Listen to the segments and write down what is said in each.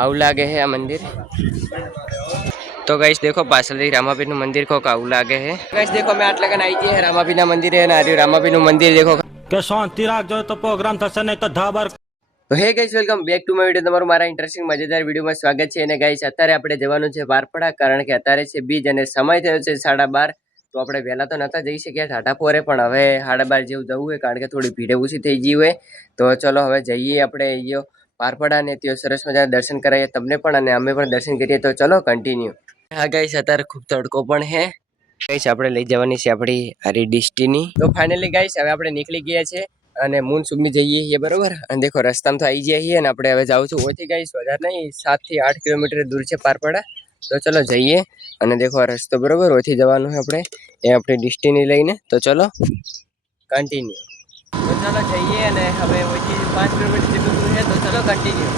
આવું લાગે है આ મંदिर। तो गाइस देखो पासल रामापीर मंदिर को आવું लागे है। गाइस देखो मैं आटले कन आई गई रामापीर मंदिर है ना, रामापीर मंदिर देखो કે શાંતિ રાખજો તો પ્રોગ્રામ થશે નહીં તો ધાબર। તો હે guys welcome back to my video. તમારું મારા ઇન્ટરેસ્ટિંગ મજેદાર વિડિયોમાં સ્વાગત છે। અને ગાઈસ અત્યારે આપણે જવાનું છે બારપડા, કારણ કે અત્યારે છે બીજ અને સમય થયો છે 12:30। તો આપણે વહેલા તો નતા જઈ શક્યા ઠાઠાપોરે, પણ હવે 12:30 જેવું જવું હોય, કારણ કે થોડી ભીડ ઓછી થઈ ગઈ હોય। તો ચલો હવે જઈએ આપણે અહીંયા બારપડા ને ત્યાં સરસ મજાના દર્શન કરાવીએ તમને પણ, અને અમે પણ દર્શન કરીએ। તો ચલો કન્ટિન્યુ। હા ગાઈસ અત્યારે ખૂબ તડકો પણ હે ગાઈસ, આપણે લઈ જવાની છે આપણી આરી ડિસ્ટીની। તો ફાઇનલી ગાઈસ હવે આપણે નીકળી ગયા છે અને મૂન સુગમી જઈએ છીએ બરોબર। અને દેખો રસ્તામાં તો આવી ગયા છીએ અને આપણે હવે જાઉં છું ઓથી ગાઈસ, વધારે નહીં 7 થી 8 કિલોમીટર દૂર છે બારપડા। તો ચલો જઈએ અને દેખો આ રસ્તો બરોબર ઓથી જવાનું છે આપણે એ આપણી ડિસ્ટીની લઈને। તો ચલો કન્ટિન્યુ। તો ચલો જઈએ અને હવે ઓથી 5 કિલોમીટર જેટલું દૂર છે। તો ચલો કન્ટિન્યુ।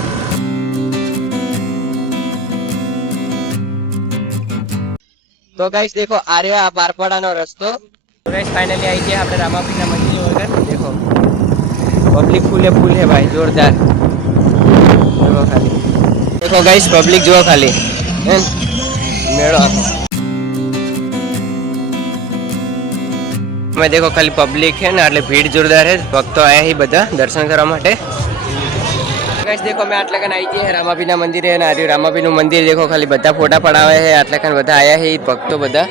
तो गाइस देखो आ रहा है बारपड़ा नो रस्तो। तो गाइस फाइनली आई गया આપણે રામાપીરના મંદિર વગર। देखो पब्लिक फूल है भाई, जोरदार। देखो खाली, देखो गाइस पब्लिक जो खाली मेड़ो मैं देखो खाली पब्लिक है ना, એટલે ભીડ જોરદાર है। ભક્તો આયા ही બધા દર્શન કરવા માટે। गाइस देखो मैं आटले कन आई गई है रामापीરના મંદિર है ना, रामापीનું મંદિર देखो खाली બધા फोटा पड़ावे है। आटले कन બધા आया है भक्तो બધા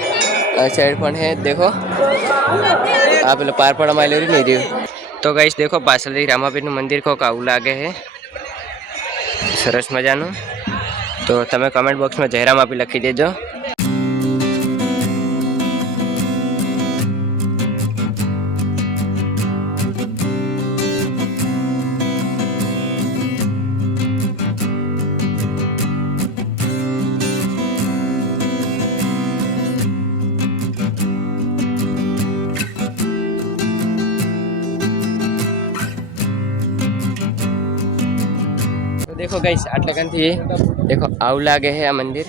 साइड पण है। देखो आ पेलो पारपड़ा में ले नहीं रही। तो गाइस देखो पासल रामापीरનું મંદિર को आવું लागे है सरस मजाનું। तो તમે कमेंट बॉक्स में जय रामापीर लखी देजो। देखो गाइस आटले कन थी देखो आવું लागे है आ मंदिर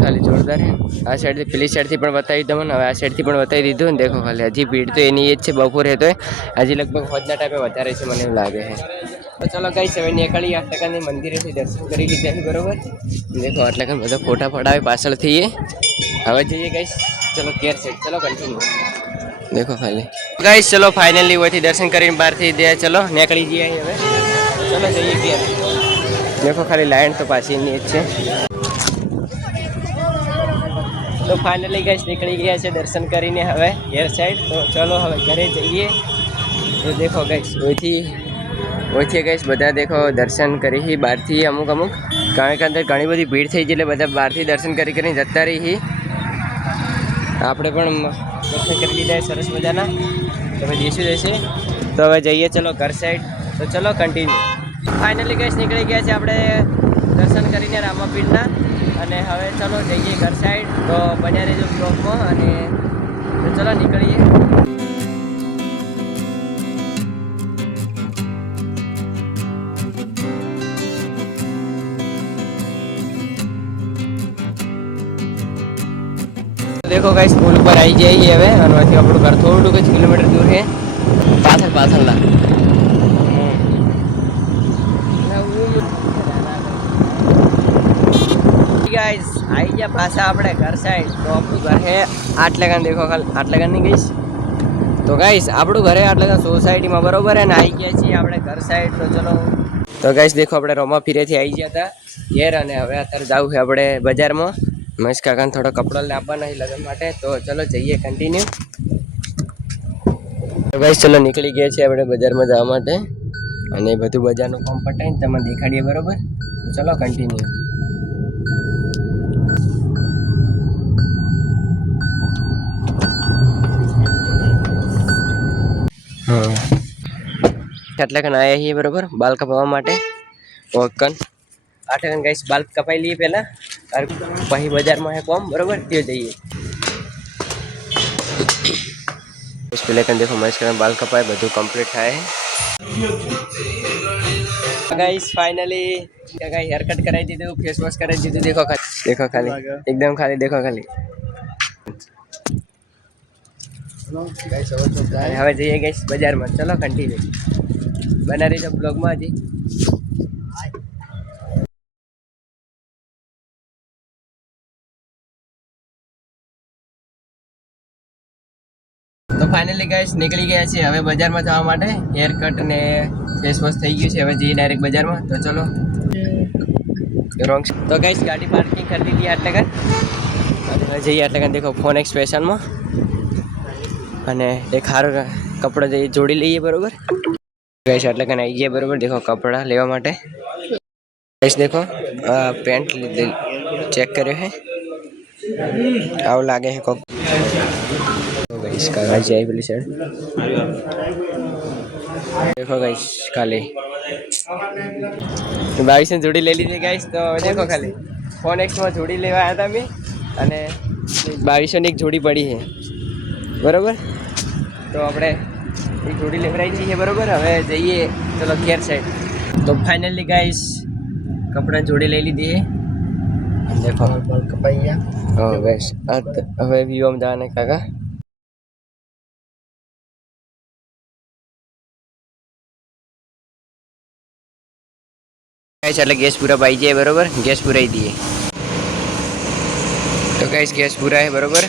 खाली जोरदार है। आ साइड थी पेली साइड थी पण बताई दमन, હવે આ સાइड થી પણ બતાવી દીધું। देखो खाली હજી ભીડ તો એની જ છે, બપોરે તો હજી લગભગ હોજના ટાઈમે વધારે છે મને એવું લાગે છે। તો ચલો ગાઈસ હવે નીકળી આટલે કન મંદિરેથી દર્શન કરી લીધા છે બરોબર। देखो આટલે કન બધા ફોટા પડાવે પાછળથી। હવે જઈએ ગાઈસ ચલો કેર સાઈડ, ચલો કન્ટિન્યુ। देखो खाली गाइस चलो फाइनली वही दर्शन કરીને બહારથી દે ચલો નીકળી જઈએ હવે। चलो जाइए क्या, देखो खाली लाइन तो पास ही नहीं अच्छे। तो फाइनली गाइस निकली गया है दर्शन करीने हवे हेर साइड। तो चलो हवे घरे जाइए। तो देखो गाइस ओथी गाइस बधा देखो दर्शन करी ही बार थी अमुक अमुक, कारण के अंदर घणी बधी भीड़ थी એટલે બધા બહારથી દર્શન કરી કરીને જતા રહી। આપણે પણ દર્શન કરી લીધા સરસ મજાના। તો હવે જઈશું જશે તો હવે જઈએ ચલો ઘર સાઈડ। તો ચલો કન્ટિન્યુ। फाइनली गैस निकली गया है આપણે દર્શન કરીને રામાપીરના, અને હવે ચલો જઈએ ઘર સાઈડ। તો બન્યા રહેજો બ્લોગમાં, અને તો ચલો નીકળીએ। देखो गाइस पुल पर आई जाइए હવે, અને અહીંથી આપણું ઘર થોડું જ કિલોમીટર દૂર છે પાછળના। गाइस आई गया पासा अपने घर साइड। तो આપણું घर है आटले कन, देखो आटले कन नहीं गईस। तो गाइस આપણું घर है आटले कन सोसायटी में बरोबर है ना, आई गया છીએ આપણે घर साइड। तो चलो तो गाइस देखो આપણે રોમાપીરેથી આવી ગયા હતા ઘેર, અને હવે અત્યારે જાવું છે આપણે બજારમાં મહેશ કાકાને થોડો કપડો લાવવાના છે લગ્ન માટે। તો ચલો જઈએ કન્ટિન્યુ। તો ગાइस ચલો નીકળી ગયા છીએ આપણે બજારમાં જવા માટે, અને બધું બજારનું કામ પટાઈને તમને દેખાડીએ બરોબર। તો ચલો કન્ટિન્યુ। એટલે કન આયા છીએ બરોબર બાલ કપાવવા માટે। ઓકન આટલે કન ગાઈસ બાલ કપાઈ લઈએ પહેલા, પછી બજારમાં હે કોમ બરોબર ત્યાં જઈએ। इस पहले कन देखो महेश का बाल कपाए બધું કમ્પ્લીટ થાય है। गाइस फाइनली क्या हेयर कट कराई दीधું, फेस वॉश कराई दीधું। देखो खाली एकदम खाली, देखो खाली। હવે જઈએ ગાઈસ બજારમાં, ચલો કન્ટિન્યુ બના રહીજો બ્લોગમાં। હજી તો ફાઇનલી ગાઈસ નીકળી ગયા છે હવે બજારમાં જવા માટે. હેર કટ ને ફેસ વોશ થઈ ગયું છે, હવે જઈએ ડાયરેક્ટ બજારમાં. તો ચલો રોંગ. તો ગાઈસ ગાડી પાર્કિંગ કરી દીધી એટલે કન હવે જઈએ એટલે કન દેખો ફોન એક્સપ્રેશનમાં અને એક સારું કપડાં જઈએ જોડી લઈએ બરોબર. ગાઈસ એટલે કન આવી ગયા બરોબર. દેખો કપડાં લેવા માટે ગાઈસ દેખો પેન્ટ ચેક કર્યો હે આવું લાગે છે કોક. गाइस कागज जाए वाली साइड देखो गाइस खाली 22 ने जोड़ी ले ली थी गाइस. तो देखो खाली फोन एक्स में जोड़ी लेवा आया था मैं અને 2200 ની એક જોડી પડી છે બરોબર. તો આપણે એક જોડી લેવરાઈ છીએ બરોબર. હવે જઈએ ચલો ઘેર સાઈડ. તો ફાઇનલી ગાઈસ કપડા જોડી લઈ લીધી છે. देखो बाल कपाई गया. हां गाइस હવે વ્યૂ માં જાને કાકા गाइस એટલે ગેસ પૂરા પાઈ જાય બરોબર. ગેસ પુરાઈ દઈએ. તો ગાइस ગેસ પૂરા है બરોબર.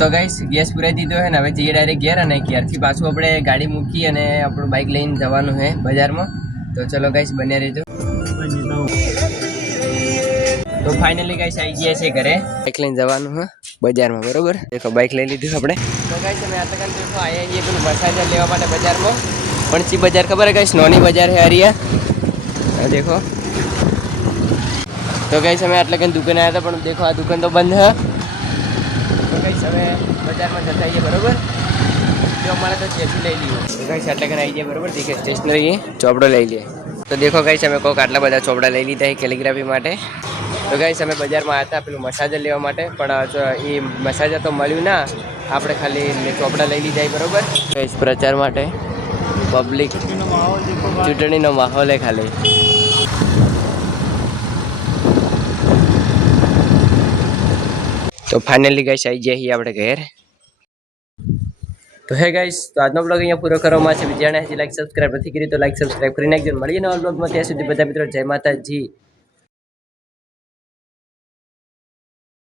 તો ગાइस ગેસ પુરાઈ દીધો है ને હવે જઈએ ડાયરેક્ટ ઘેર અને ઘેરથી પાછું આપણે ગાડી મૂકી અને આપણું બાઇક લઈને જવાનું છે બજારમાં. તો ચલો ગાइस બન્યા રહેજો. તો ફાઇનલી ગાइस આવી ગયા છે ઘરે. બાઇક લઈને જવાનું છે બજારમાં બરોબર. દેખો બાઇક લઈ લીધું આપણે. તો ગાइस અમે આ તકન દેખો આયા છીએ પેલું મસાજર લેવા માટે બજારમાં. પણ सी बाजार खबर है गाइस नॉनी बाजार है हरिया. देखो तो गाइस हमें आटले कन दुकान आया था पर देखो आ दुकान तो बंद है. तो गाइस हमें बाजार में जता है बरोबर. जो हमारा तो चेसी ले लियो. तो गाइस आटले कन आई जाए बरोबर. देखे स्टेशनरी चोपड़ो ले लिए. तो देखो गाइस हमें कोक आटला बधा चोपड़ा ले लीधा है कैलीग्राफी माटे. तो गाइस हमें बाजार में आया था पेलू मसाजर लेवा माटे पण ये मसाजर तो मळ्યું ना. આપણે ખાલી ચોપડા લઈ લીધા બરોબર. ગાइस પ્રચાર માટે पब्लिक चूंटणी नो माहौल है खाली. तो फाइनली गाइस आई जाए આપણે ઘેર. તો હે ગાइस તો આજનો બ્લોગ અહીંયા પૂરો કરવામાં છે. વિજયાને હજી લાઈક સબસ્ક્રાઇબ નથી કરી તો લાઈક સબસ્ક્રાઇબ કરી નાખજો. મળીએ નવા બ્લોગમાં. ત્યાં સુધી બધા મિત્રો જય માતાજી.